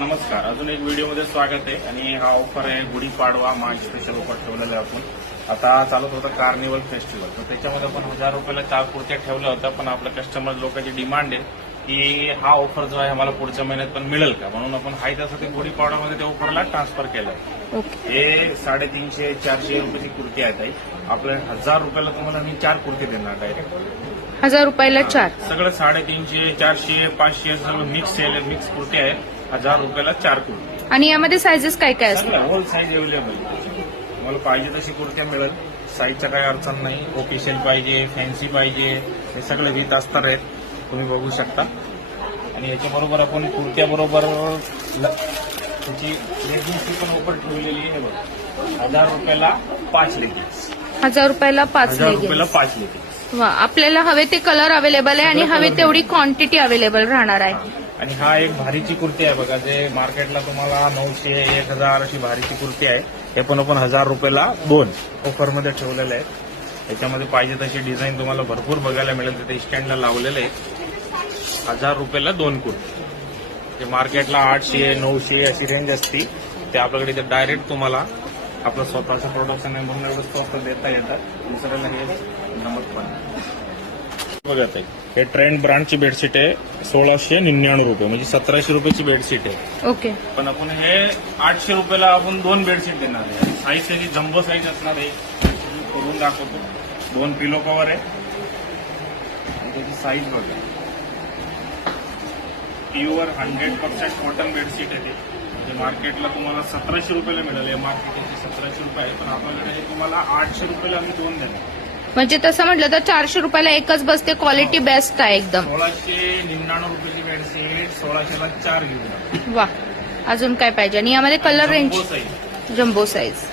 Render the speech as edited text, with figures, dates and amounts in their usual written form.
नमस्कार. अजून एक व्हिडिओमध्ये स्वागत आहे. आणि हा ऑफर आहे गुढीपाडवा माग स्पेशल ऑफर ठेवलेला आहे आपण. आता चालत होता कार्निवल फेस्टिवल, तर त्याच्यामध्ये आपण 1000 रुपयाला 4 कुर्त्या ठेवल्या होत्या. पण आपल्या कस्टमर लोकांची डिमांड आहे की हा ऑफर जो आहे आम्हाला पुढच्या महिन्यात पण मिळेल का, म्हणून आपण हाय तसं ते गुढीपाडवामध्ये त्या ऑफरला ट्रान्सफर केलं. हे 350-400 रुपयाची कुर्ती आहे ताई. आपल्या 1000 रुपयाला तुम्हाला मी 4 कुर्ती देणार डायरेक्ट. 1000 रुपयाला 4. सगळं 350, 400, 500 सगळं मिक्स आहे. मिक्स कुर्ती आहे. 1000 रुपयाला 4 कुर्ती. आणि यामध्ये सायझेस काय काय असतात? सगळं होल साईज अवेलेबल. तुम्हाला पाहिजे तशी कुर्त्या मिळेल. साईजचा काही अडचण नाही. ओकेशल पाहिजे, फॅन्सी पाहिजे, हे सगळे विथ अस्तर आहेत, तुम्ही बघू शकता. आणि याच्याबरोबर आपण कुर्त्याबरोबर त्याची लेगिन्सची पण ऑफर ठेवलेली आहे. बघा, 1000 रुपयाला 5 लेगिन्स. 1000 रुपयाला 5 1000 रुपयाला लेगिन्स. 5 लेगिन्स. वा, आपल्याला हवे ते कलर अवेलेबल आहे आणि हवे तेवढी क्वांटिटी अवेलेबल राहणार आहे. आणि हा एक भारीची कुर्ती आहे बघा, जे मार्केटला तुम्हाला 900, 1000 अशी भारीची कुर्ती आहे. हे पण आपण 1000 रुपयाला 2 ऑफरमध्ये ठेवलेले आहे. याच्यामध्ये पाहिजे तशी डिझाईन तुम्हाला भरपूर बघायला मिळेल. तिथे स्टँडला लावलेले आहे. 1000 रुपयाला 2 कुर्ती. जे मार्केटला 800, 900 अशी रेंज असती, ते आपल्याकडे इथे डायरेक्ट तुम्हाला आपलं स्वतःचं प्रोडक्शन आहे म्हणून एवढं स्वस्त देता येतात. दुसऱ्याला हे नमत पण बघा ताई, हे ट्रेंड ब्रँडची बेडशीट आहे. 1699 रुपये, म्हणजे 1700 रुपयाची बेडशीट आहे. ओके. पण आपण हे 800 रुपयाला आपण 2 बेडशीट देणार आहे. साईज त्याची जम्बो साईज असणार आहे. करून दाखवतो. 2 पिलो कव्हर आहे. आणि त्याची साईज बघा, प्युअर 100% कॉटन बेडशीट आहे. ते मार्केटला तुम्हाला 1700 रुपयाला मिळेल. या मार्केटची 1700 रुपये आहे, पण आपल्याकडे हे तुम्हाला 800 रुपयाला आम्ही 2 देणार. म्हणजे तसं म्हटलं तर 400 रुपयाला एकच बसते. क्वालिटी बेस्ट आहे एकदम. 1699 रुपयाची बेडशीट 1600ला 4 घेऊन. वा, अजून काय पाहिजे? आणि यामध्ये colour range jumbo size. Jumbo size.